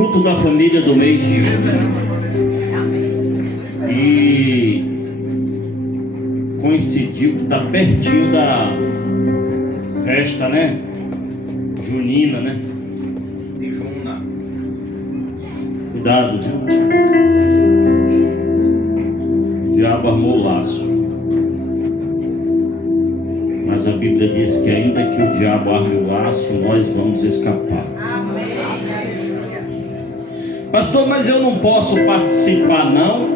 culto da família do mês de junho. E coincidiu que está pertinho da festa, né? Junina, né? De Juna. Cuidado, viu? O diabo armou o laço. Mas a Bíblia diz que ainda que o diabo arme o laço, nós vamos escapar. Pastor, mas eu não posso participar não.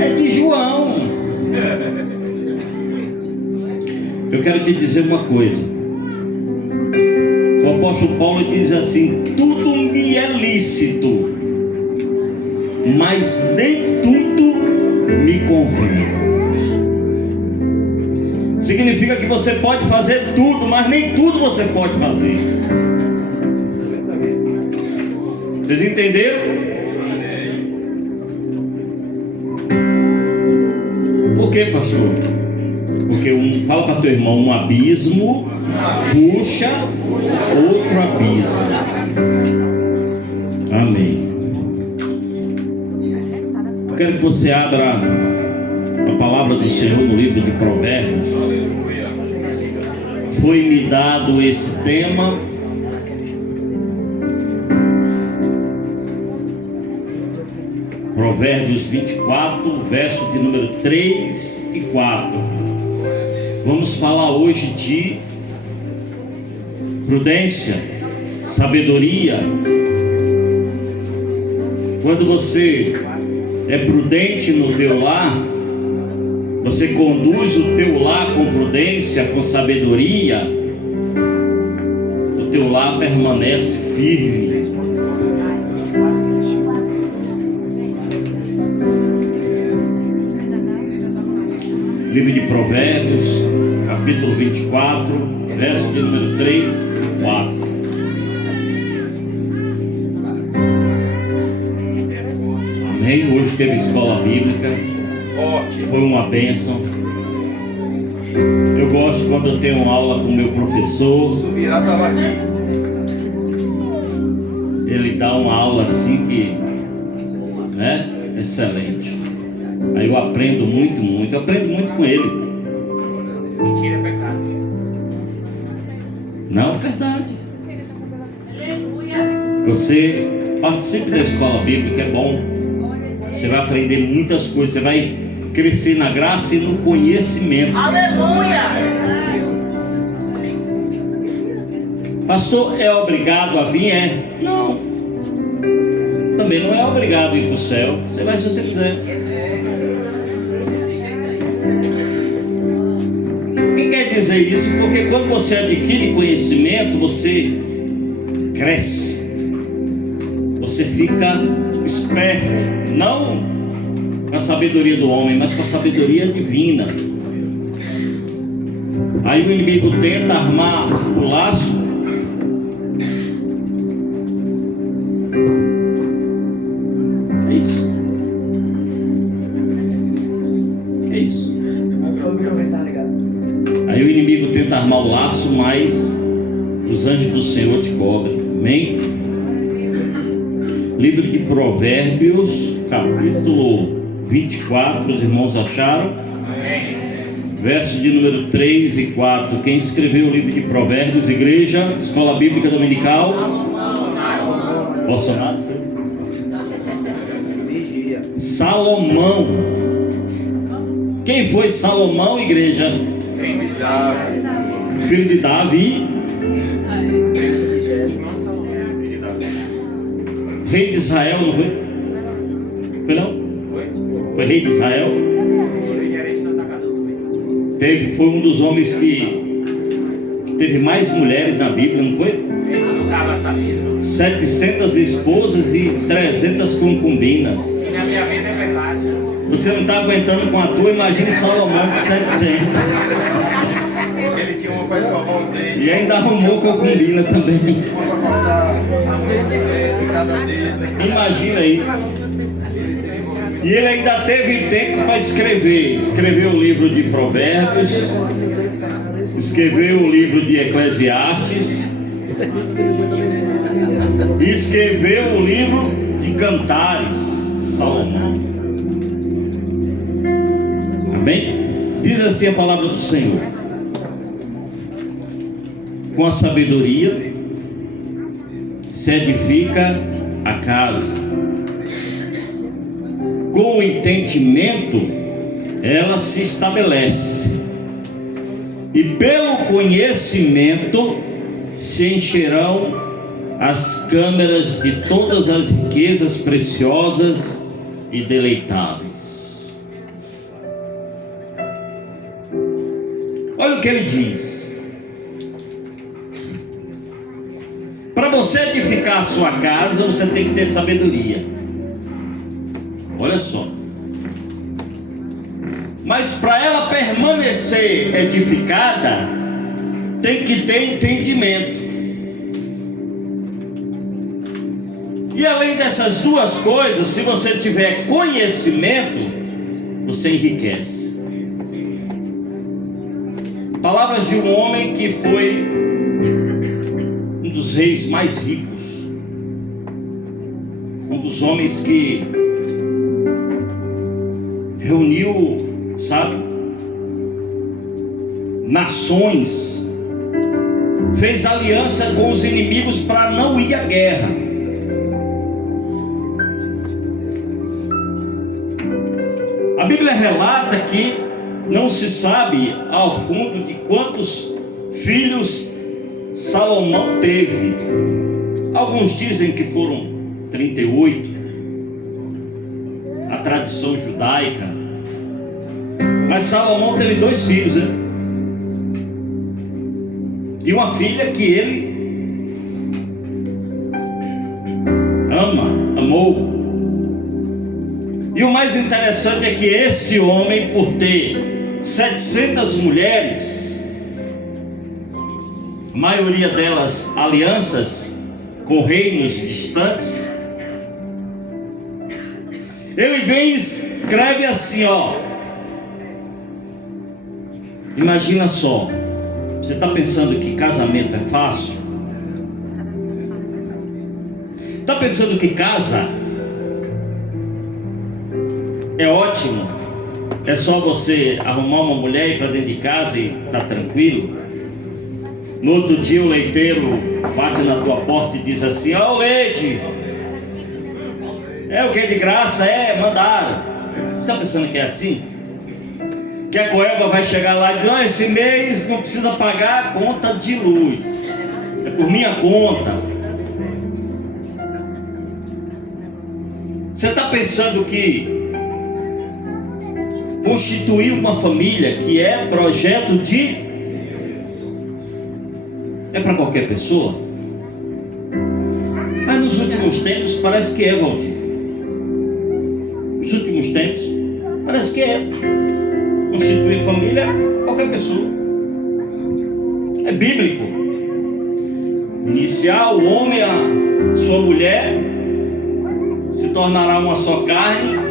É de João. Eu quero te dizer uma coisa. O apóstolo Paulo diz assim: tudo me é lícito, mas nem tudo me convém. Significa que você pode fazer tudo, mas nem tudo você pode fazer. Vocês entenderam? Por quê, pastor? Porque fala para teu irmão, um abismo puxa outro abismo. Amém. Eu quero que você abra a palavra do Senhor no livro de Provérbios. Foi-me dado esse tema. Provérbios 24, verso de número 3 e 4. Vamos falar hoje de prudência, sabedoria. Quando você é prudente no teu lar, você conduz o teu lar com prudência, com sabedoria, o teu lar permanece firme. Livro de Provérbios, capítulo 24, verso de número 3 e 4. Amém? Hoje teve escola bíblica. Foi uma bênção. Eu gosto quando eu tenho aula com o meu professor. Subirá estava aqui. Ele dá uma aula assim que, né? Excelente. Aí eu aprendo muito, muito. Eu aprendo muito com ele. Mentira é pecado. Não, é verdade. Você participe da escola bíblica, é bom. Você vai aprender muitas coisas. Você vai crescer na graça e no conhecimento. Aleluia! Pastor, é obrigado a vir? É? Não. Também não é obrigado a ir para o céu. Você vai se você quiser. O que quer dizer isso? Porque quando você adquire conhecimento, você cresce. Você fica esperto. Não com a sabedoria do homem, mas com a sabedoria divina. Aí o inimigo tenta armar o laço. É isso. É isso. Aí o inimigo tenta armar o laço, mas os anjos do Senhor te cobrem. Amém? Livro de Provérbios, capítulo 24, os irmãos acharam? Amém. Verso de número 3 e 4. Quem escreveu o livro de Provérbios? Igreja, Escola Bíblica Dominical? Bolsonaro. Salomão. Quem foi Salomão, igreja? Filho de Davi. Rei de Israel, não foi? Foi não? Foi rei de Israel? Foi um dos homens que teve mais mulheres na Bíblia, não foi? 700 esposas e 300 concubinas. Você não está aguentando com a tua, imagine Salomão com 700. Ele tinha uma para escovar o dente. E ainda arrumou concubina também. De cada deles. Imagina aí. E ele ainda teve tempo para escrever. Escreveu o livro de Provérbios, escreveu o livro de Eclesiastes, E escreveu o livro de Cantares, Salomão. Amém? Diz assim a palavra do Senhor: com a sabedoria se edifica a casa, com o entendimento ela se estabelece, e pelo conhecimento se encherão as câmeras de todas as riquezas preciosas e deleitáveis. Olha o que ele diz: para você edificar a sua casa, você tem que ter sabedoria. Olha só. Mas para ela permanecer edificada, tem que ter entendimento. E além dessas duas coisas, se você tiver conhecimento, você enriquece. Palavras de um homem que foi um dos reis mais ricos, um dos homens que reuniu, sabe, nações, fez aliança com os inimigos para não ir à guerra. A Bíblia relata que não se sabe ao fundo de quantos filhos Salomão teve. Alguns dizem que foram 38, a tradição judaica. Mas Salomão teve 2 filhos, né? E uma filha que ele amou. E o mais interessante é que este homem, por ter 700 mulheres, a maioria delas alianças com reinos distantes, ele vem e escreve assim, ó. Imagina só, você está pensando que casamento é fácil? Está pensando que casa é ótimo? É só você arrumar uma mulher e ir para dentro de casa e tá tranquilo? No outro dia o leiteiro bate na tua porta e diz assim: ó, o leite, é o que é de graça? É, mandaram. Você está pensando que é assim? Que a Coelba vai chegar lá e dizer: ó, esse mês não precisa pagar a conta de luz, é por minha conta. Você está pensando que constituir uma família, que é projeto de... é para qualquer pessoa? Mas nos últimos tempos parece que é, Valdir. Nos últimos tempos parece que é. Constituir família é qualquer pessoa. É bíblico. Iniciar o homem a sua mulher, se tornará uma só carne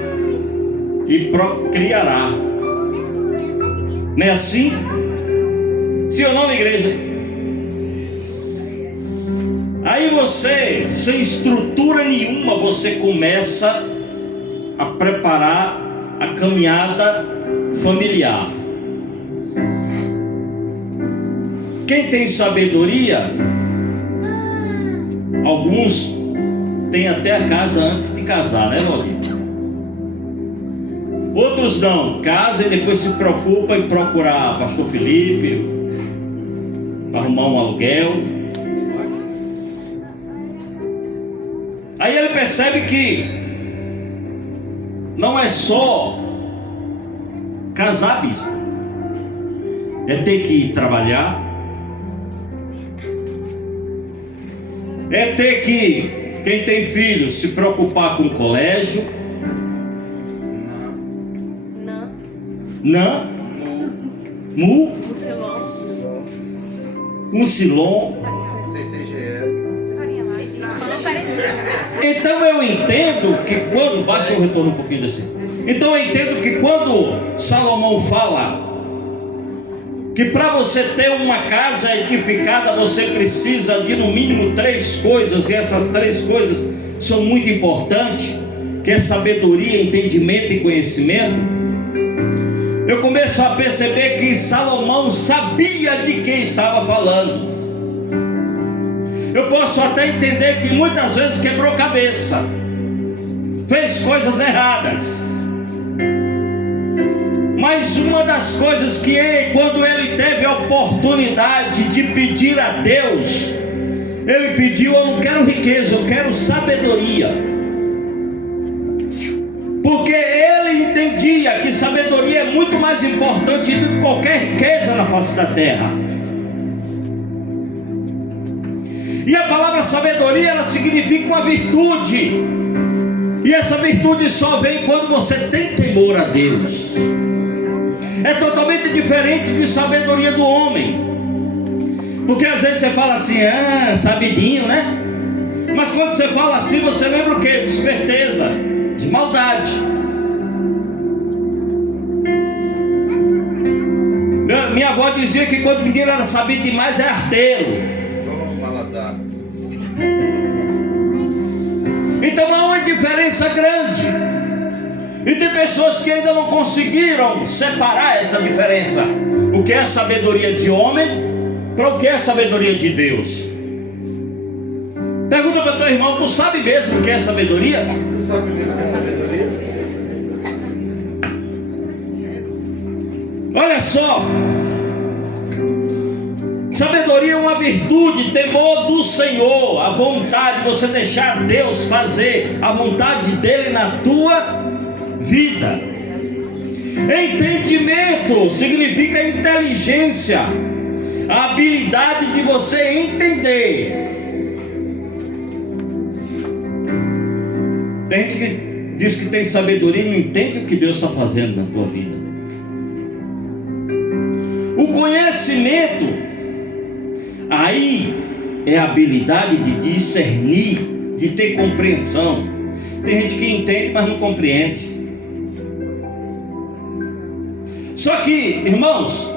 e procriará. Não é assim? Sim ou não, igreja? Aí você, sem estrutura nenhuma, você começa a preparar a caminhada familiar. Quem tem sabedoria, alguns têm até a casa antes de casar, né, Valdir? Outros não, casa e depois se preocupa em procurar pastor Felipe para arrumar um aluguel. Aí ele percebe que não é só casar, bispo, é ter que ir trabalhar, é ter que, quem tem filhos, se preocupar com o colégio. Não. Mucilon. Então eu entendo que quando... Baixa o retorno um pouquinho assim. Então eu entendo que quando Salomão fala que para você ter uma casa edificada, você precisa de no mínimo 3 coisas, e essas 3 coisas são muito importantes, que é sabedoria, entendimento e conhecimento. Eu começo a perceber que Salomão sabia de quem estava falando. Eu posso até entender que muitas vezes quebrou cabeça, fez coisas erradas, mas uma das coisas que quando ele teve a oportunidade de pedir a Deus, ele pediu: eu não quero riqueza, eu quero sabedoria. Porque ele entendia que sabedoria é muito mais importante do que qualquer riqueza na face da terra. E a palavra sabedoria, ela significa uma virtude. E essa virtude só vem quando você tem temor a Deus. É totalmente diferente de sabedoria do homem. Porque às vezes você fala assim: sabidinho, né? Mas quando você fala assim, você lembra o quê? De esperteza, de maldade. Minha avó dizia que quando o menino era sabido demais, é arteiro. Então há uma diferença grande. E tem pessoas que ainda não conseguiram separar essa diferença. O que é sabedoria de homem para o que é sabedoria de Deus. Pergunta para o teu irmão: tu sabe mesmo o que é sabedoria? Tu sabe mesmo o que é sabedoria? Olha só, sabedoria é uma virtude, temor do Senhor, a vontade, você deixar Deus fazer a vontade dele na tua vida. Entendimento significa inteligência, a habilidade de você entender. Tem gente que diz que tem sabedoria e não entende o que Deus está fazendo na tua vida. O conhecimento, aí é a habilidade de discernir, de ter compreensão. Tem gente que entende, mas não compreende. Só que, irmãos,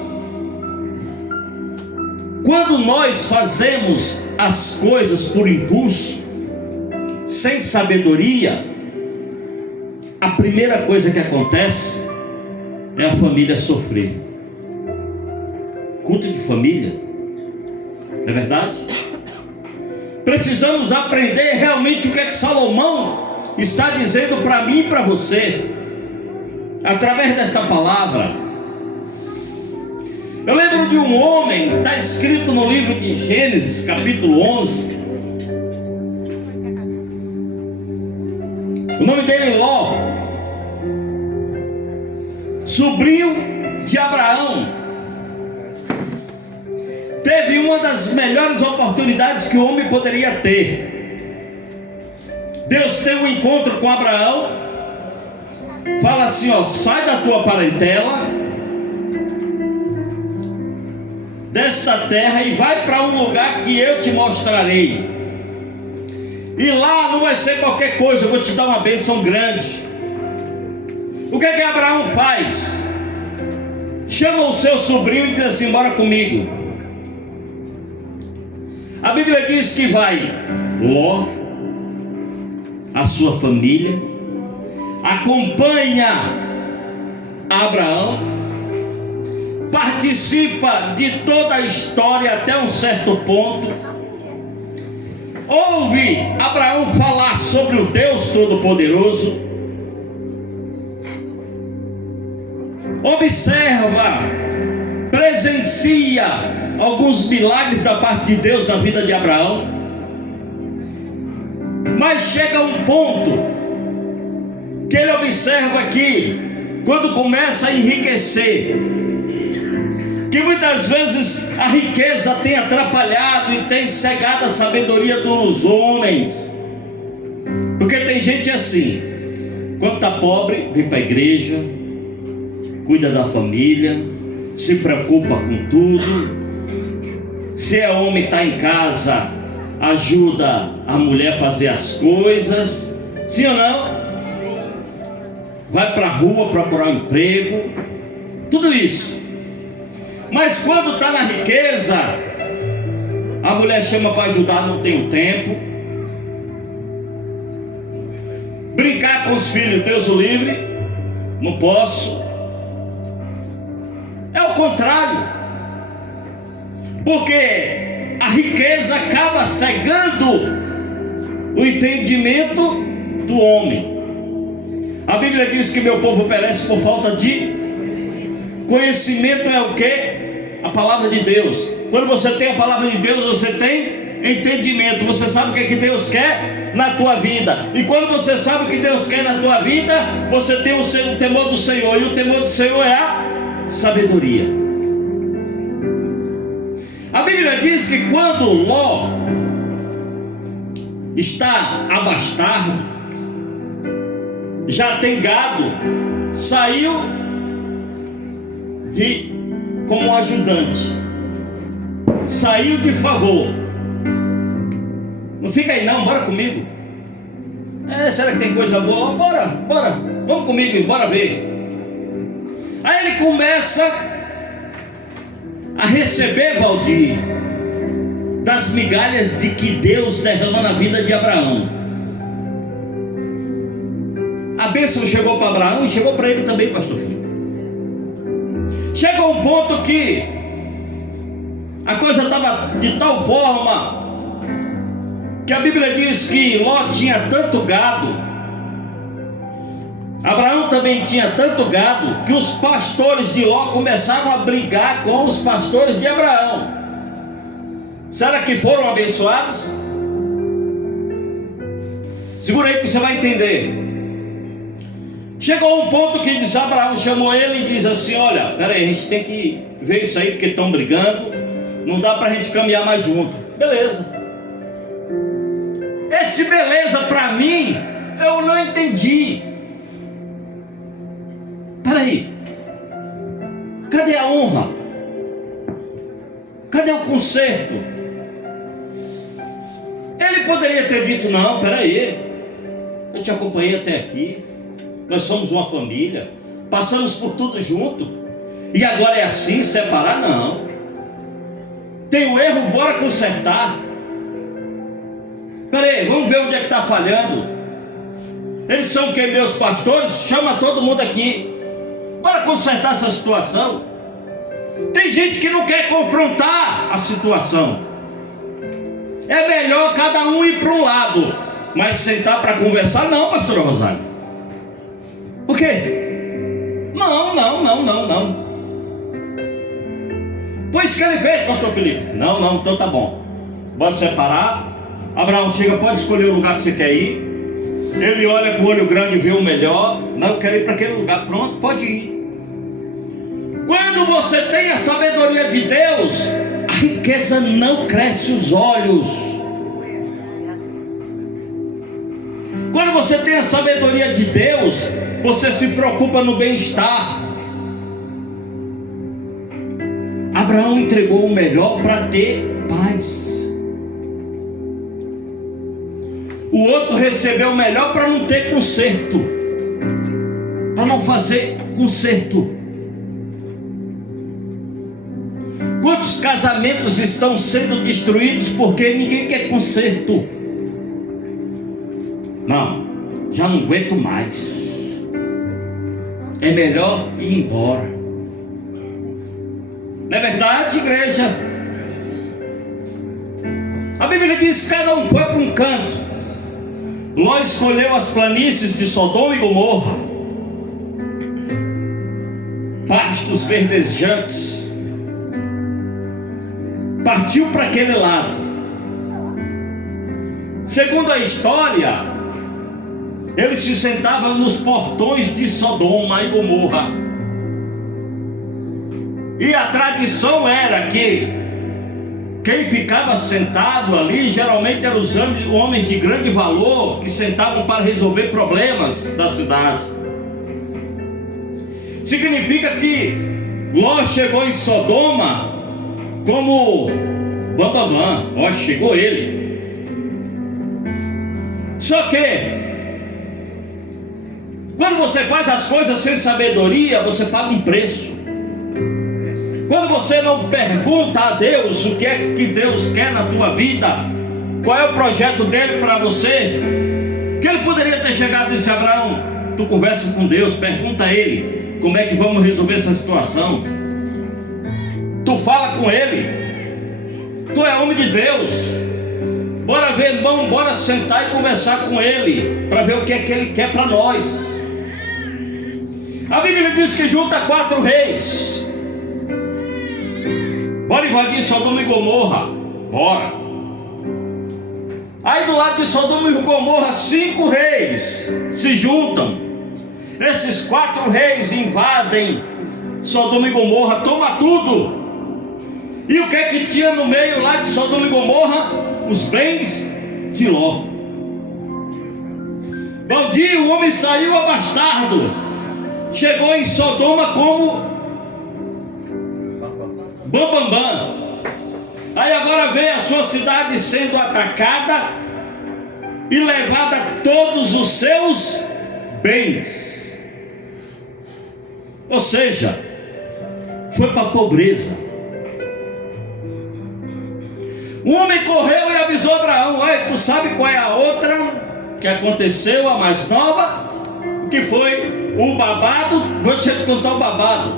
quando nós fazemos as coisas por impulso, sem sabedoria, a primeira coisa que acontece é a família sofrer. Culto de família, não é verdade? Precisamos aprender realmente o que é que Salomão está dizendo para mim e para você, através desta palavra. Eu lembro de um homem, está escrito no livro de Gênesis, capítulo 11. O nome dele é Ló, sobrinho de Abraão. Teve uma das melhores oportunidades que o homem poderia ter. Deus tem um encontro com Abraão, fala assim: sai da tua parentela, desta terra, e vai para um lugar que eu te mostrarei. E lá não vai ser qualquer coisa, eu vou te dar uma bênção grande. O que é que Abraão faz? Chama o seu sobrinho e diz assim: bora comigo. A Bíblia diz que vai Ló, a sua família, acompanha Abraão, participa de toda a história até um certo ponto, ouve Abraão falar sobre o Deus Todo-Poderoso, observa, presencia alguns milagres da parte de Deus na vida de Abraão. Mas chega um ponto que ele observa que, quando começa a enriquecer, que muitas vezes a riqueza tem atrapalhado e tem cegado a sabedoria dos homens. Porque tem gente assim, quando está pobre, vem para a igreja, cuida da família, se preocupa com tudo. Se é homem, está em casa, ajuda a mulher a fazer as coisas. Sim ou não? Vai para a rua procurar um emprego. Tudo isso. Mas quando está na riqueza, a mulher chama para ajudar, não tem tempo. Brincar com os filhos, Deus o livre, não posso. É o contrário, porque a riqueza acaba cegando o entendimento do homem. A Bíblia diz que meu povo perece por falta de conhecimento. É o que? A palavra de Deus. Quando você tem a palavra de Deus, você tem entendimento. Você sabe o que é que Deus quer na tua vida. E quando você sabe o que Deus quer na tua vida, você tem o temor do Senhor. E o temor do Senhor é a sabedoria. A Bíblia diz que quando Ló está abastado, já tem gado, saiu como ajudante, saiu de favor. Não fica aí não, bora comigo. Será que tem coisa boa? Bora, vamos comigo, bora ver. Aí ele começa a receber, Valdir, das migalhas de que Deus derrama na vida de Abraão. A bênção chegou para Abraão e chegou para ele também, pastor Filipe. Chegou um ponto que a coisa estava de tal forma que a Bíblia diz que Ló tinha tanto gado, Abraão também tinha tanto gado, que os pastores de Ló começaram a brigar com os pastores de Abraão. Será que foram abençoados? Segura aí que você vai entender. Chegou um ponto que diz, Abraão chamou ele e diz assim: olha, peraí, a gente tem que ver isso aí porque estão brigando, não dá para a gente caminhar mais junto. Beleza. Esse beleza para mim, eu não entendi. Peraí, cadê a honra? Cadê o conserto? Ele poderia ter dito: não, peraí, eu te acompanhei até aqui, nós somos uma família, passamos por tudo junto, e agora é assim, separar? Não. Tem um erro, bora consertar. Peraí, vamos ver onde é que está falhando. Eles são quem? Meus pastores? Chama todo mundo aqui, bora consertar essa situação. Tem gente que não quer confrontar a situação. É melhor cada um ir para um lado, mas sentar para conversar, não, pastor Rosário. Por quê? Não. Pois que ele fez, pastor Filipe? Não, então tá bom. Bora separar. Abraão chega, pode escolher o lugar que você quer ir. Ele olha com o olho grande e vê o melhor. Não, eu quero ir para aquele lugar. Pronto, pode ir. Quando você tem a sabedoria de Deus, a riqueza não cresce os olhos. Quando você tem a sabedoria de Deus, você se preocupa no bem-estar. Abraão entregou o melhor para ter paz. O outro recebeu o melhor para não ter conserto, para não fazer conserto. Quantos casamentos estão sendo destruídos porque ninguém quer conserto? Não, já não aguento mais, é melhor ir embora. Não é verdade, igreja? A Bíblia diz que cada um foi para um canto. Ló escolheu as planícies de Sodoma e Gomorra, pastos verdejantes, partiu para aquele lado. Segundo a história, ele se sentava nos portões de Sodoma e Gomorra, e a tradição era que quem ficava sentado ali geralmente eram os homens de grande valor, que sentavam para resolver problemas da cidade. Significa que Ló chegou em Sodoma como bambambam, ó, chegou ele. Só que quando você faz as coisas sem sabedoria, você paga um preço. Quando você não pergunta a Deus o que é que Deus quer na tua vida, qual é o projeto dele para você, que ele poderia ter chegado e disse: Abraão, tu conversa com Deus, pergunta a ele como é que vamos resolver essa situação. Tu fala com ele, tu é homem de Deus. Bora ver, irmão, bora sentar e conversar com ele para ver o que é que ele quer para nós. A Bíblia diz que junta 4 reis. Bora invadir Sodoma e Gomorra. Bora. Aí do lado de Sodoma e Gomorra 5 reis se juntam. Esses 4 reis invadem Sodoma e Gomorra, toma tudo. E o que é que tinha no meio lá de Sodoma e Gomorra? Os bens de Ló. Bom dia, o homem saiu abastardo, chegou em Sodoma como bambambam. Aí agora vem a sua cidade sendo atacada e levada todos os seus bens. Ou seja, foi para a pobreza. O homem correu e avisou Abraão: olha, tu sabe qual é a outra que aconteceu, a mais nova? O que foi? O babado. Vou te contar o babado.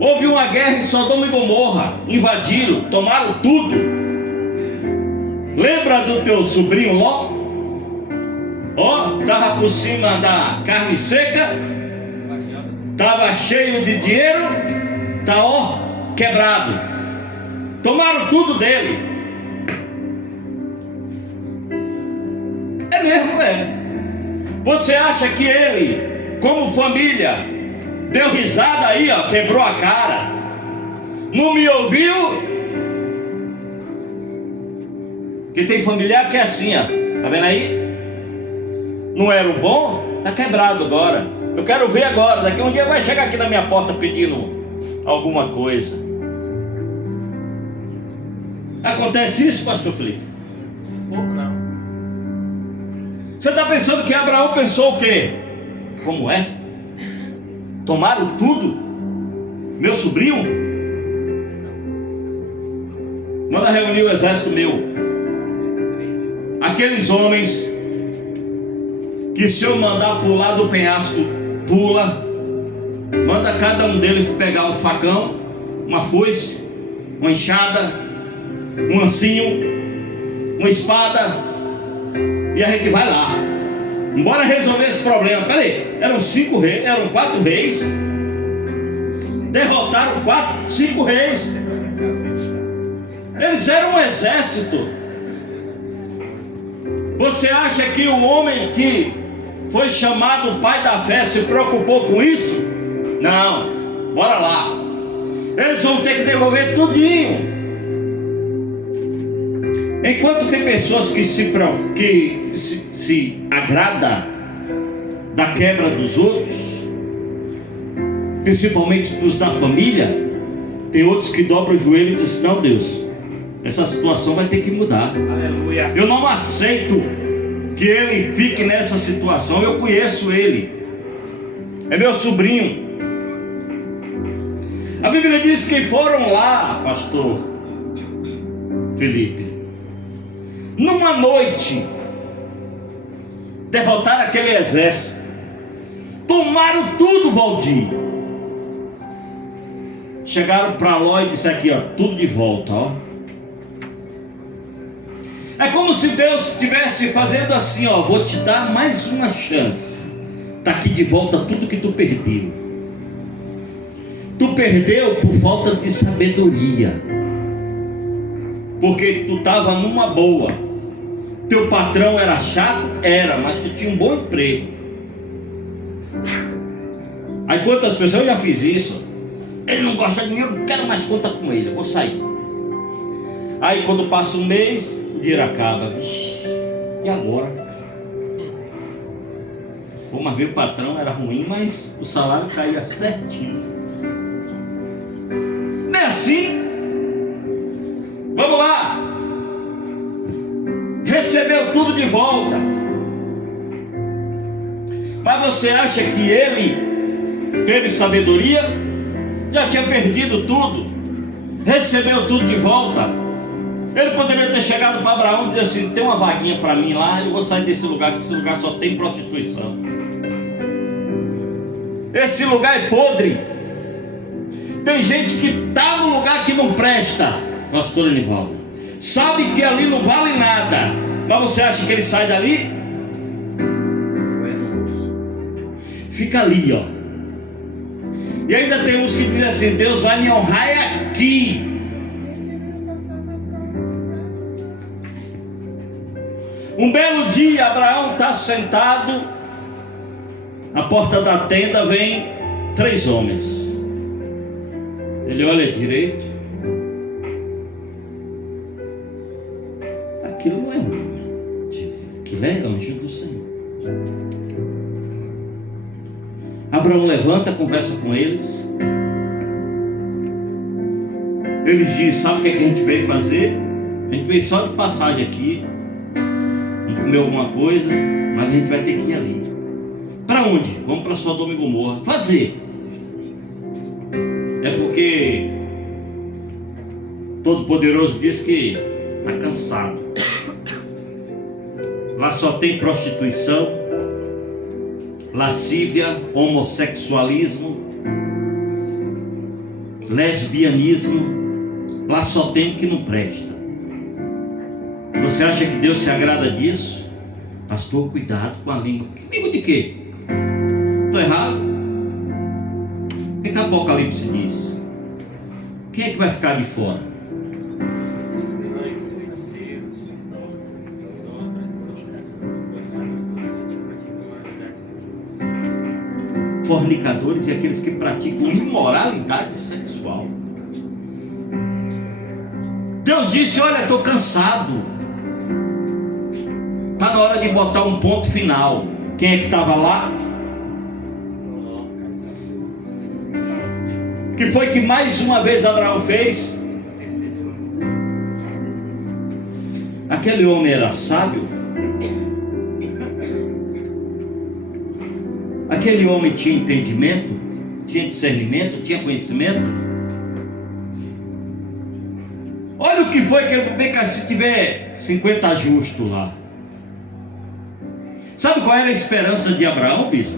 Houve uma guerra em Sodoma e Gomorra, invadiram, tomaram tudo. Lembra do teu sobrinho Ló? Ó, estava por cima da carne seca, estava cheio de dinheiro, está ó, quebrado. Tomaram tudo dele. É mesmo, é. Você acha que ele, como família, deu risada aí, ó, quebrou a cara, não me ouviu? Que tem familiar que é assim, ó, tá vendo aí? Não era o bom, tá quebrado agora. Eu quero ver agora, daqui um dia vai chegar aqui na minha porta pedindo alguma coisa. Acontece isso, pastor Felipe? Pouco não. Você está pensando que Abraão pensou o quê? Como é? Tomaram tudo? Meu sobrinho? Manda reunir o exército meu. Aqueles homens que se eu mandar pular do penhasco, pula. Manda cada um deles pegar um facão, uma foice, uma enxada, um ancinho, uma espada, e a gente vai lá. Bora resolver esse problema. Peraí, eram 5 reis, eram 4 reis, derrotaram 5 reis. Eles eram um exército. Você acha que o homem que foi chamado pai da fé se preocupou com isso? Não, bora lá. Eles vão ter que devolver tudinho. Enquanto tem pessoas que se agrada da quebra dos outros, principalmente dos da família, tem outros que dobram o joelho e dizem: não, Deus, essa situação vai ter que mudar. Aleluia. Eu não aceito que ele fique nessa situação. Eu conheço ele, é meu sobrinho. A Bíblia diz que foram lá, pastor Felipe, numa noite, derrotaram aquele exército, tomaram tudo, Valdir. Chegaram para Ló e disseram aqui, ó, tudo de volta, ó. É como se Deus estivesse fazendo assim, ó, vou te dar mais uma chance. Está aqui de volta tudo que tu perdeu. Tu perdeu por falta de sabedoria, porque tu estava numa boa. Teu patrão era chato? Era, mas tu tinha um bom emprego. Aí quantas pessoas, eu já fiz isso. Ele não gosta de dinheiro, não quero mais conta com ele, eu vou sair. Aí quando passa um mês, o dinheiro acaba. Vixe, e agora? Pô, mas meu patrão era ruim, mas o salário caía certinho. Não é assim? Vamos lá. Recebeu tudo de volta. Mas você acha que ele teve sabedoria? já tinha perdido tudo, recebeu tudo de volta. Ele poderia ter chegado para Abraão e dizer assim: tem uma vaguinha para mim lá, eu vou sair desse lugar, que esse lugar só tem prostituição. Esse lugar é podre. Tem gente que está no lugar que não presta. Pastor Enivaldo, sabe que ali não vale nada, mas você acha que ele sai dali? Fica ali, ó. E ainda tem uns que dizem assim: Deus vai me honrar aqui. Um belo dia, Abraão está sentado à porta da tenda, vem 3 homens. Ele olha direito. Aquilo não é homem, aquilo é anjo do Senhor. Abraão levanta, conversa com eles. Eles dizem: sabe o que é que a gente veio fazer? A gente veio só de passagem aqui, vamos comer alguma coisa, mas a gente vai ter que ir ali. Para onde? Vamos para Sodoma e Gomorra. Fazer. É porque Todo-Poderoso diz que está cansado. Lá só tem prostituição, lascívia, homossexualismo, lesbianismo. Lá só tem o que não presta. Você acha que Deus se agrada disso? Pastor, cuidado com a língua. Língua de quê? Estou errado? O que o Apocalipse diz? Quem é que vai ficar de fora? Fornicadores e aqueles que praticam imoralidade sexual. Deus disse: olha, estou cansado. Está na hora de botar um ponto final. Quem é que estava lá? Que foi que mais uma vez Abraão fez? Aquele homem era sábio? Aquele homem tinha entendimento? Tinha discernimento? Tinha conhecimento? Olha o que foi que ele fez. Se tiver 50 justos lá. Sabe qual era a esperança de Abraão, bispo?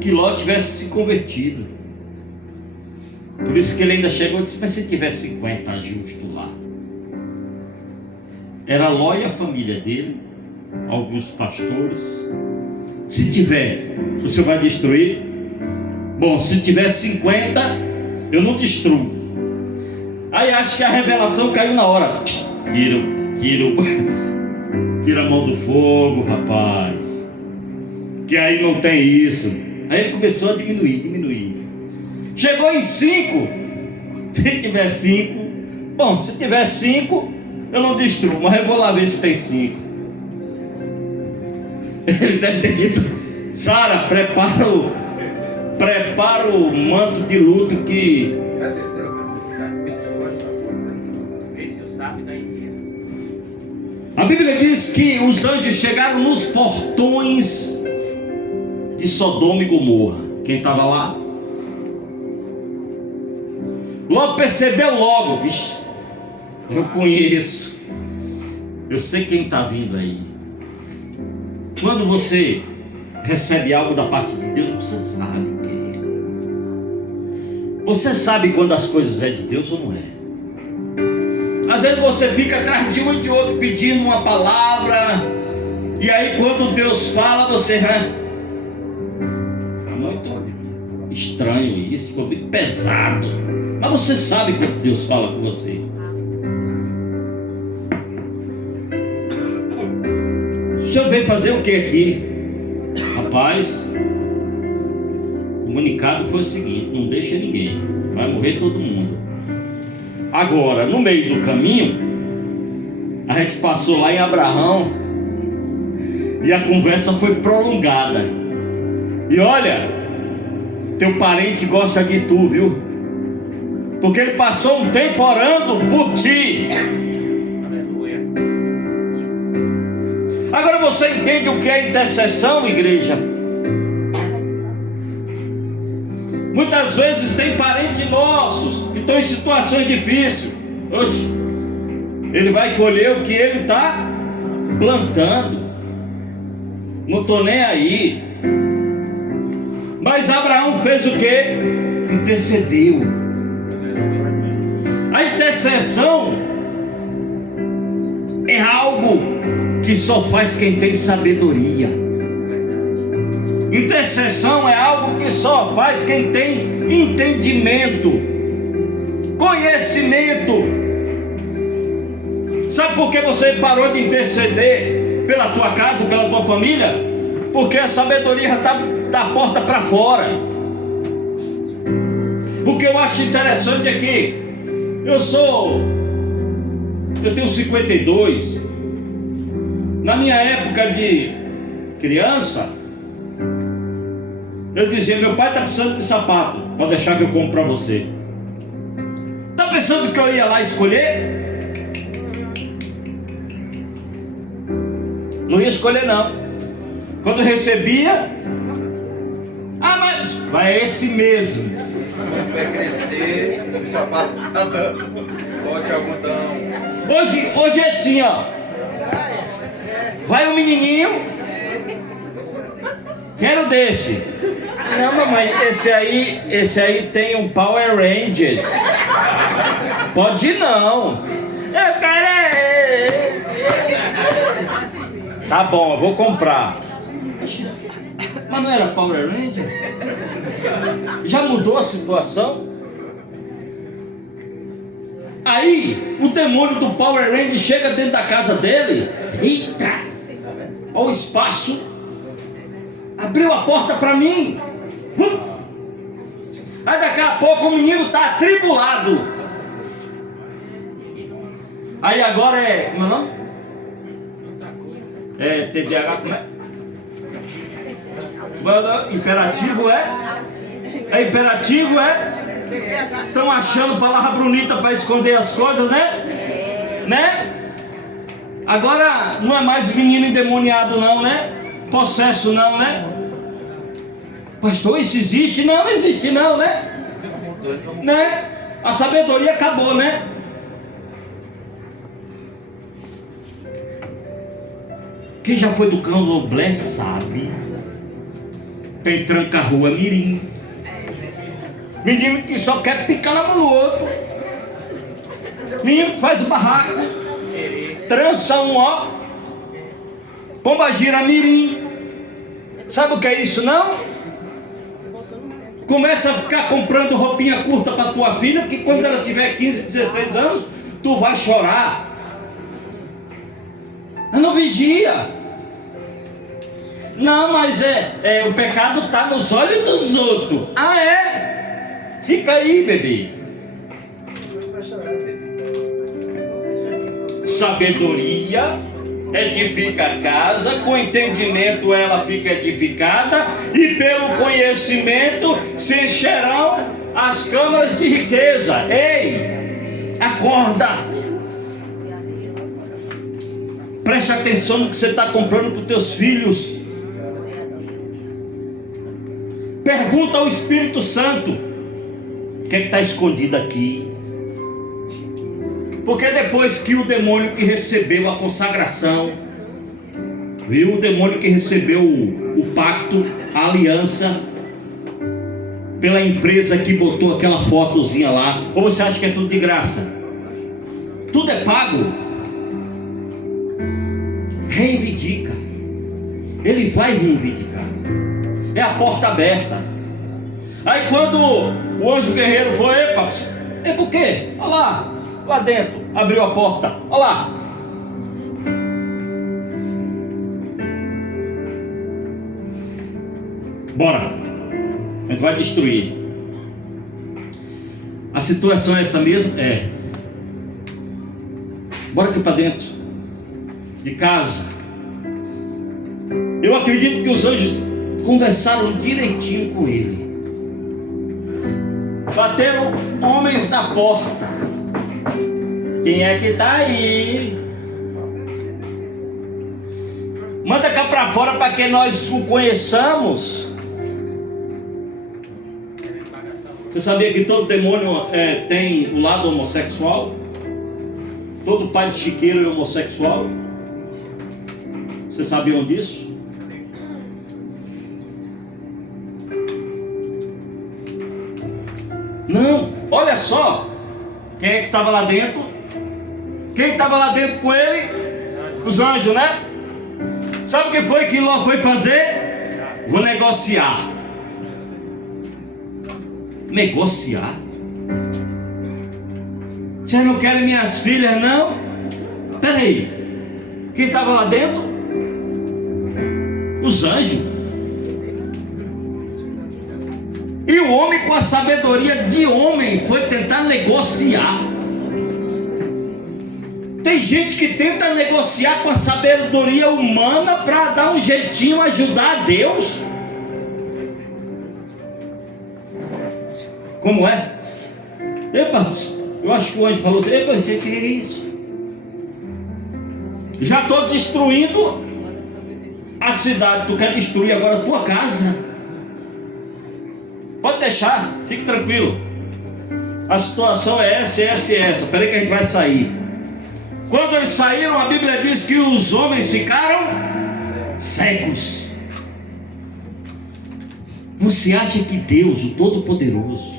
Que Ló tivesse se convertido. Por isso que ele ainda chegou e disse: mas se tiver 50 justos lá. Era Ló e a família dele, alguns pastores. Se tiver, o senhor vai destruir? Bom, se tiver 50, eu não destruo. Aí acho que a revelação caiu na hora. Tira a mão do fogo, rapaz. Que aí não tem isso. Aí ele começou a diminuir. Chegou em 5. Se tiver 5, bom, se tiver 5, eu não destruo, mas eu vou lá ver se tem 5. Ele deve ter dito: Sara, prepara o manto de luto que... Esse o sábio da Índia. A Bíblia diz que os anjos chegaram nos portões de Sodoma e Gomorra. Quem estava lá? Ló percebeu logo: bicho, eu conheço, eu sei quem está vindo aí. Quando você recebe algo da parte de Deus, você sabe quem é. Você sabe quando as coisas é de Deus ou não é. Às vezes você fica atrás de um e de outro pedindo uma palavra, e aí quando Deus fala, você muito estranho isso, ficou muito pesado. Mas você sabe quando Deus fala com você. O senhor veio fazer o que aqui? Rapaz, o comunicado foi o seguinte: não deixa ninguém, vai morrer todo mundo. Agora, no meio do caminho, a gente passou lá em Abraão e a conversa foi prolongada. E olha, teu parente gosta de tu, viu? Porque ele passou um tempo orando por ti. Aleluia. Agora você entende o que é intercessão, igreja? Muitas vezes tem parentes nossos que estão em situações difíceis. Oxe, ele vai colher o que ele está plantando. Não estou nem aí. Mas Abraão fez o que? Intercedeu. A intercessão é algo que só faz quem tem sabedoria. Intercessão é algo que só faz quem tem entendimento, conhecimento. Sabe por que você parou de interceder pela tua casa, pela tua família? Porque a sabedoria já está da porta para fora. O que eu acho interessante é que eu tenho 52. Na minha época de criança, eu dizia: meu pai está precisando de sapato, pode deixar que eu compro para você. Está pensando que eu ia lá escolher? Não ia escolher não. Quando recebia, mas é esse mesmo. Quando vai crescer, o sapato está dando pote algodão. Hoje é assim, ó. Vai o menininho, quero desse. Não, mamãe, esse aí tem um Power Rangers. Pode ir não. Eu quero. Tá bom, eu vou comprar. Mas não era Power Ranger? Já mudou a situação? Aí o demônio do Power Ranger chega dentro da casa dele. Eita! Olha o espaço. Abriu a porta para mim. Aí daqui a pouco o menino está atribulado. Aí agora é... Não? É TDAH, como é? Imperativo é imperativo, é? Estão achando palavra bonita para esconder as coisas, né? Agora não é mais menino endemoniado não, né? Possesso não, né? Pastor, isso existe? Não existe não, né? A sabedoria acabou, né? Quem já foi do Candomblé sabe. Tem tranca-rua mirim. Menino que só quer picar na mão do outro. Menino que faz o barraco. Trança um, ó. Pomba gira mirim. Sabe o que é isso, não? Começa a ficar comprando roupinha curta para tua filha, que quando ela tiver 15, 16 anos, tu vai chorar. Não vigia. Não, mas o pecado está nos olhos dos outros. Ah, é? Fica aí, bebê. Sabedoria edifica a casa, com entendimento ela fica edificada, e pelo conhecimento se encherão as câmaras de riqueza. Ei, acorda. Preste atenção no que você está comprando para os teus filhos. Pergunta ao Espírito Santo: o que é que está escondido aqui? Porque depois que o demônio que recebeu a consagração, viu, o demônio que recebeu o pacto, a aliança, pela empresa que botou aquela fotozinha lá, ou você acha que é tudo de graça? Tudo é pago. Reivindica. Ele vai reivindicar. É a porta aberta. Aí quando o anjo guerreiro foi, é por quê? Olha lá dentro, abriu a porta, olha lá. Bora, a gente vai destruir. A situação é essa mesmo? É. Bora aqui para dentro de casa. Eu acredito que os anjos conversaram direitinho com ele. Bateram homens na porta. Quem é que está aí? Manda cá para fora para que nós o conheçamos. Você sabia que todo demônio tem o lado homossexual? Todo pai de chiqueiro é homossexual? Vocês sabiam disso? Não, olha só. Quem é que estava lá dentro? Quem estava lá dentro com ele? Os anjos, né? Sabe o que foi que Ló foi fazer? Vou negociar. Negociar? Vocês não querem minhas filhas, não? Peraí. Quem estava lá dentro? Os anjos. E o homem, com a sabedoria de homem, foi tentar negociar. Tem gente que tenta negociar com a sabedoria humana para dar um jeitinho, ajudar a Deus. Como é? Epa, eu acho que o anjo falou assim: epa, o que é isso? Já estou destruindo a cidade, tu quer destruir agora a tua casa? Pode deixar, fique tranquilo. A situação é essa. Espera aí que a gente vai sair. Quando eles saíram, a Bíblia diz que os homens ficaram cegos. Você acha que Deus, o Todo-Poderoso,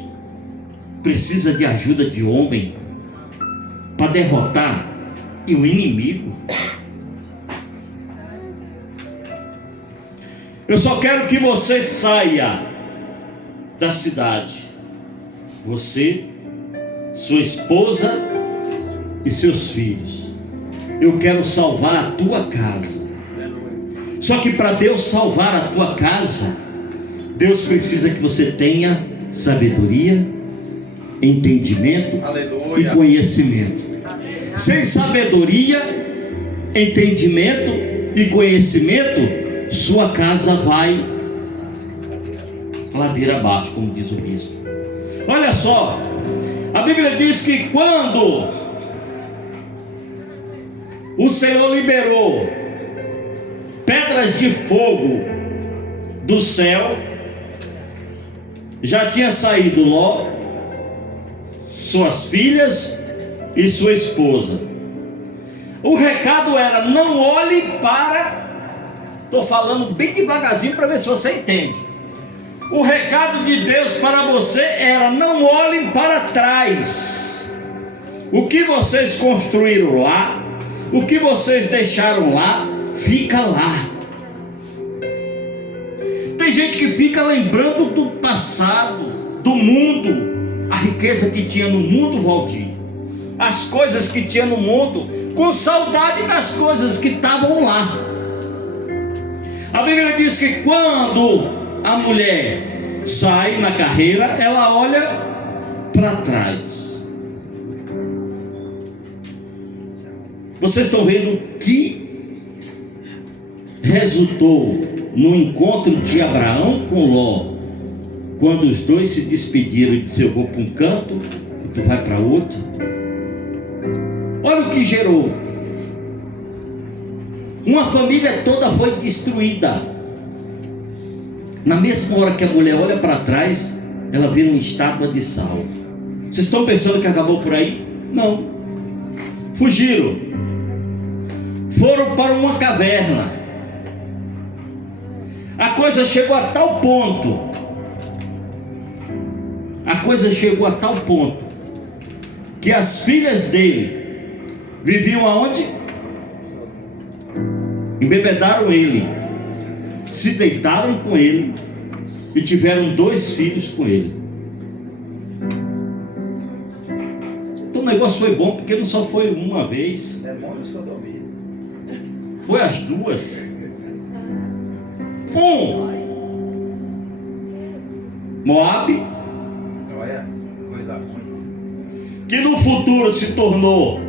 precisa de ajuda de homem para derrotar o inimigo? Eu só quero que você saia da cidade, você, sua esposa e seus filhos. Eu quero salvar a tua casa. Só que para Deus salvar a tua casa, Deus precisa que você tenha sabedoria, entendimento, aleluia, e conhecimento. Sem sabedoria, entendimento e conhecimento, sua casa vai ladeira abaixo, como diz o bispo. Olha só, a Bíblia diz que quando o Senhor liberou pedras de fogo do céu, já tinha saído Ló, suas filhas e sua esposa. O recado era: não olhe para... Estou falando bem devagarzinho para ver se você entende. O recado de Deus para você era: não olhem para trás. O que vocês construíram lá, o que vocês deixaram lá, fica lá. Tem gente que fica lembrando do passado, do mundo, a riqueza que tinha no mundo, Valdir, as coisas que tinha no mundo, com saudade das coisas que estavam lá. A Bíblia diz que quando a mulher sai na carreira, ela olha para trás. Vocês estão vendo que resultou no encontro de Abraão com Ló, quando os dois se despediram e disseram: eu vou para um canto e tu vai para outro. Olha o que gerou. Uma família toda foi destruída. Na mesma hora que a mulher olha para trás, ela vira uma estátua de sal. Vocês estão pensando que acabou por aí? Não. Fugiram. Foram para uma caverna. A coisa chegou a tal ponto. Que as filhas dele viviam aonde? Embebedaram ele, se deitaram com ele e tiveram 2 filhos com ele. Então o negócio foi bom, porque não só foi uma vez, Demônio sodomia. foi as 2. Moabe, Olha, coisa ruim. que no futuro se tornou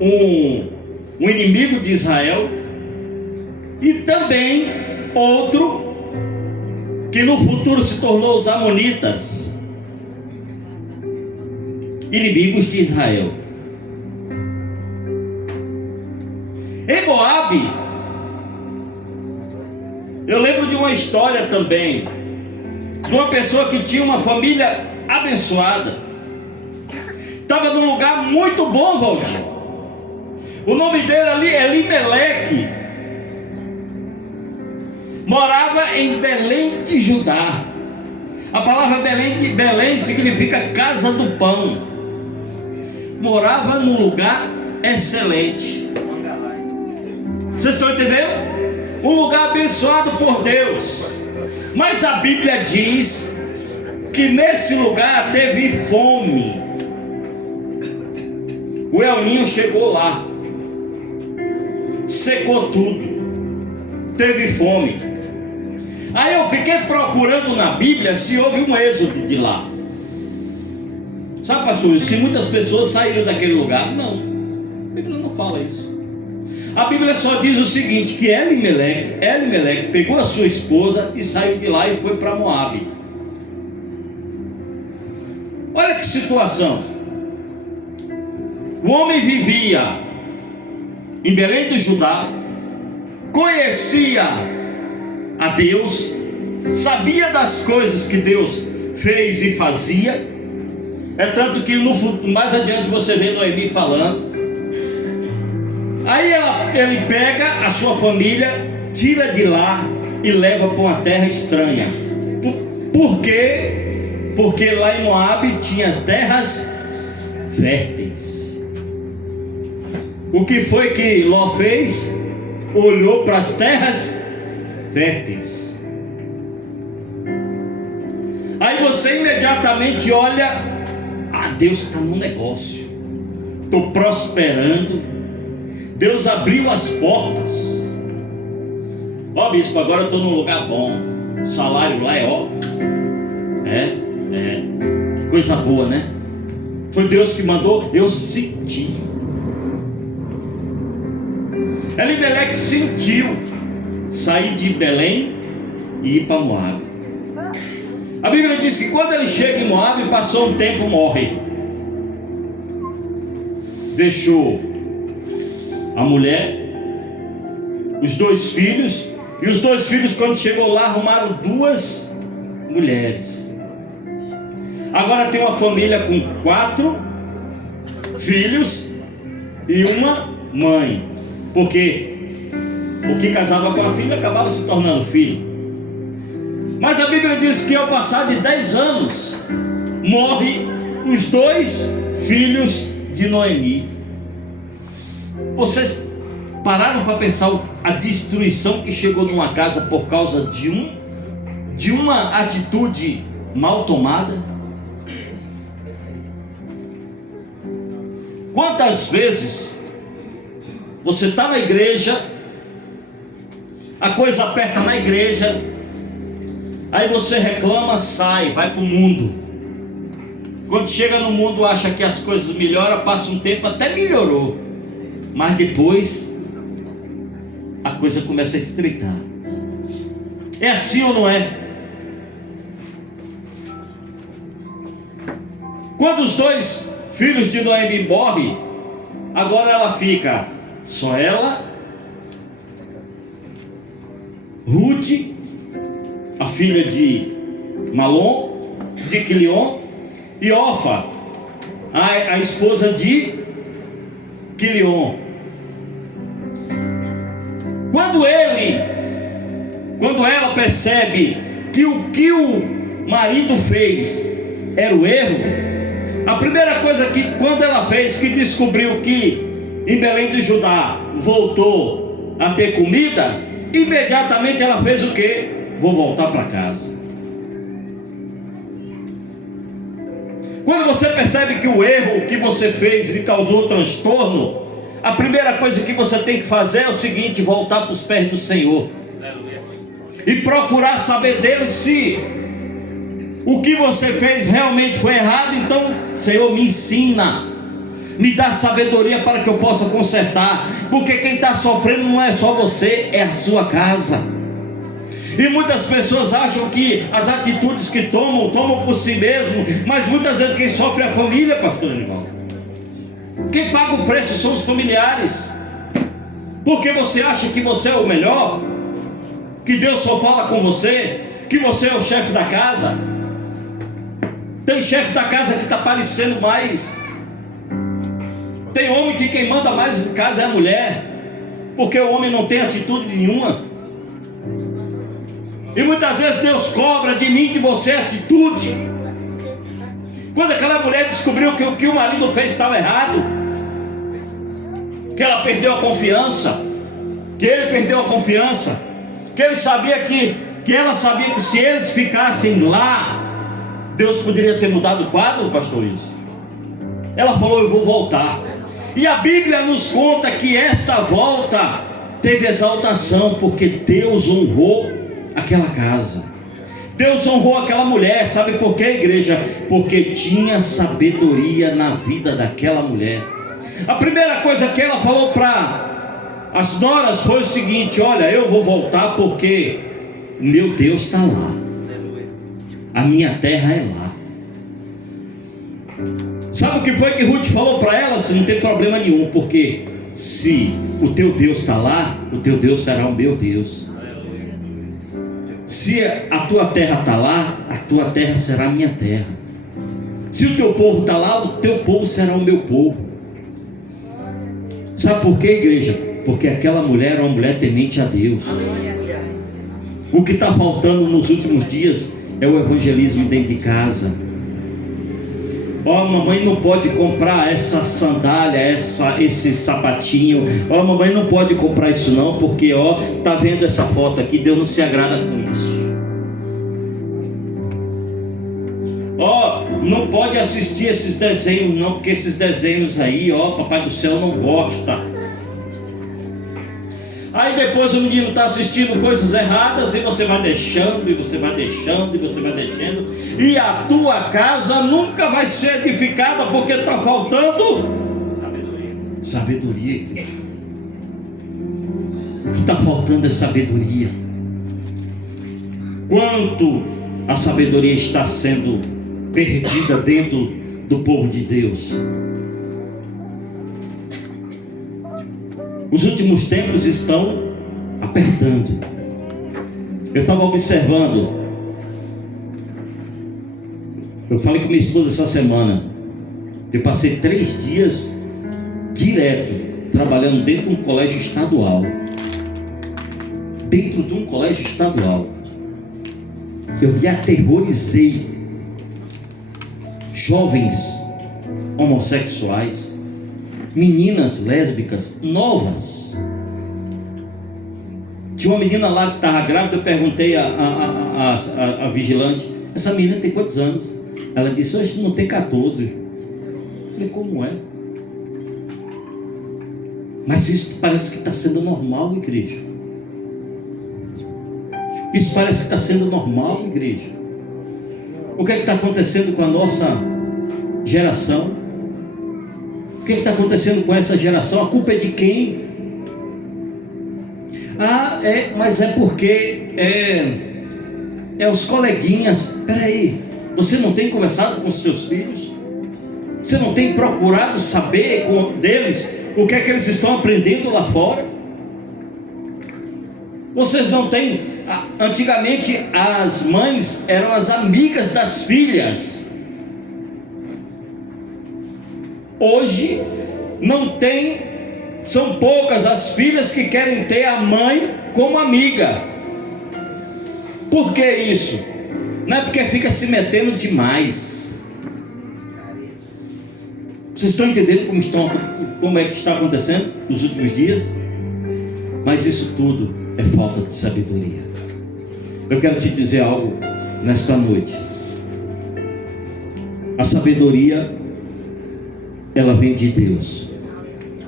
um inimigo de Israel, e também outro que no futuro se tornou os amonitas, inimigos de Israel. Em Moabe, eu lembro de uma história também de uma pessoa que tinha uma família abençoada. Estava num lugar muito bom, Valdir. O nome dele ali é Elimeleque. Morava em Belém de Judá. A palavra Belém significa casa do pão. Morava num lugar excelente. Vocês estão entendendo? Um lugar abençoado por Deus. Mas a Bíblia diz que nesse lugar teve fome. O El Ninho chegou lá, secou tudo, teve fome. Aí eu fiquei procurando na Bíblia se houve um êxodo de lá. Sabe, pastor, se muitas pessoas saíram daquele lugar? Não, a Bíblia não fala isso. A Bíblia só diz o seguinte, que Elimeleque pegou a sua esposa e saiu de lá e foi para Moabe. Olha que situação. O homem vivia em Belém do Judá, conhecia a Deus, sabia das coisas que Deus fez e fazia. É tanto que mais adiante você vê Noemi falando. Aí ele pega a sua família, tira de lá e leva para uma terra estranha. Por quê? Porque lá em Moabe tinha terras férteis. O que foi que Ló fez? Olhou para as terras férteis. Aí você imediatamente olha: Deus está no negócio, estou prosperando, Deus abriu as portas. Ó, bispo, agora eu estou num lugar bom, o salário lá é ó. Que coisa boa, né? Foi Deus que mandou, eu senti. Elimeleque sentiu sair de Belém e ir para Moabe. A Bíblia diz que quando ele chega em Moabe, passou um tempo, morre. Deixou a mulher, os 2 filhos, e os 2 filhos, quando chegou lá, arrumaram 2 mulheres. Agora tem uma família com 4 filhos e uma mãe, porque o que casava com a filha acabava se tornando filho. Mas a Bíblia diz que ao passar de 10 anos, morre os 2 filhos de Noemi. Vocês pararam para pensar a destruição que chegou numa casa por causa de uma atitude mal tomada? Quantas vezes você está na igreja, a coisa aperta na igreja, aí você reclama, sai, vai para o mundo. Quando chega no mundo, acha que as coisas melhoram, passa um tempo, até melhorou, mas depois a coisa começa a estreitar. É assim ou não é? Quando os 2 filhos de Noemi morrem, agora ela fica só ela, Ruth, a filha de Malom, de Quilion, e Orfa, a esposa de Quilion. Quando ela percebe que o que o marido fez era o erro, a primeira coisa que quando ela fez, que descobriu que em Belém do Judá voltou a ter comida, imediatamente ela fez o quê? Vou voltar para casa. Quando você percebe que o erro que você fez lhe causou transtorno, a primeira coisa que você tem que fazer é o seguinte: voltar para os pés do Senhor e procurar saber dele se o que você fez realmente foi errado. Então, Senhor, me ensina, me dá sabedoria para que eu possa consertar, porque quem está sofrendo não é só você, é a sua casa. E muitas pessoas acham que as atitudes que tomam por si mesmo, mas muitas vezes quem sofre é a família, pastor Anivaldo. Quem paga o preço são os familiares. Porque você acha que você é o melhor, que Deus só fala com você, que você é o chefe da casa. Tem chefe da casa que está aparecendo mais. Tem homem que quem manda mais em casa é a mulher, porque o homem não tem atitude nenhuma. E muitas vezes Deus cobra de mim, de você, atitude. Quando aquela mulher descobriu que o que o marido fez estava errado, que ela perdeu a confiança, que ele perdeu a confiança, que ele sabia que ela sabia que se eles ficassem lá, Deus poderia ter mudado o quadro, pastor Wilson. Ela falou: eu vou voltar. E a Bíblia nos conta que esta volta teve exaltação, porque Deus honrou aquela casa, Deus honrou aquela mulher. Sabe por quê, igreja? Porque tinha sabedoria na vida daquela mulher. A primeira coisa que ela falou para as noras foi o seguinte: olha, eu vou voltar porque meu Deus está lá, a minha terra é lá. Sabe o que foi que Ruth falou para ela? Se não tem problema nenhum, porque se o teu Deus está lá, o teu Deus será o meu Deus. Se a tua terra está lá, a tua terra será a minha terra. Se o teu povo está lá, o teu povo será o meu povo. Sabe por quê, igreja? Porque aquela mulher era uma mulher temente a Deus. O que está faltando nos últimos dias é o evangelismo dentro de casa. Ó, mamãe não pode comprar essa sandália, esse sapatinho. Ó, mamãe não pode comprar isso não, porque ó, tá vendo essa foto aqui, Deus não se agrada com isso. Ó, não pode assistir esses desenhos não, porque esses desenhos aí, ó, Papai do Céu não gosta. Aí depois o menino está assistindo coisas erradas, e você vai deixando, e você vai deixando, e você vai deixando, e a tua casa nunca vai ser edificada, porque está faltando sabedoria, igreja. O que está faltando é sabedoria. Quanto a sabedoria está sendo perdida dentro do povo de Deus. Os últimos tempos estão apertando. Eu estava observando. Eu falei com minha esposa essa semana. Eu passei 3 dias direto trabalhando dentro de um colégio estadual. Dentro de um colégio estadual. Eu me aterrorizei. Jovens homossexuais, meninas lésbicas novas. Tinha uma menina lá que estava grávida. Eu perguntei a vigilante: essa menina tem quantos anos? Ela disse: hoje não tem 14. Eu falei: como é? Mas isso parece que está sendo normal, igreja. Isso parece que está sendo normal, igreja. O que é que está acontecendo com a nossa geração? O que está acontecendo com essa geração? A culpa é de quem? Mas é porque é os coleguinhas. Peraí, você não tem conversado com os seus filhos? Você não tem procurado saber deles o que é que eles estão aprendendo lá fora? Vocês não têm... Antigamente as mães eram as amigas das filhas. Hoje não tem, são poucas as filhas que querem ter a mãe como amiga. Por que isso? Não é porque fica se metendo demais. Vocês estão entendendo como é que está acontecendo nos últimos dias? Mas isso tudo é falta de sabedoria. Eu quero te dizer algo nesta noite. A sabedoria, ela vem de Deus.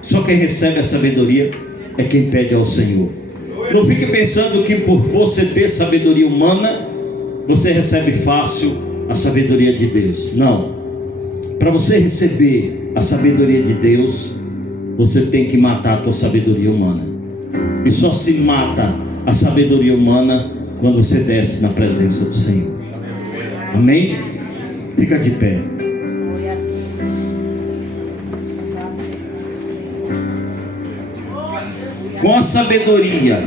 Só quem recebe a sabedoria é quem pede ao Senhor. Não fique pensando que por você ter sabedoria humana, você recebe fácil a sabedoria de Deus. Não. Para você receber a sabedoria de Deus, você tem que matar a tua sabedoria humana. E só se mata a sabedoria humana quando você desce na presença do Senhor. Amém? Fica de pé. Com a sabedoria